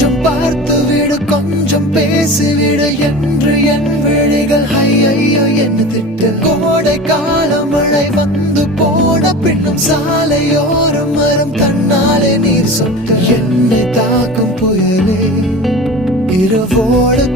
கொஞ்சம் பார்த்து விடு, கொஞ்சம் பேசிவிடு என்று என் விழிகள் ஐயோ என்ன திட்டு. கோடை கால மழை வந்து போன பின்னும் சாலையோரம் மரம் தன்னாலே நீர் சொட்டு. என்னை தாக்கும் புயலே இரவோடு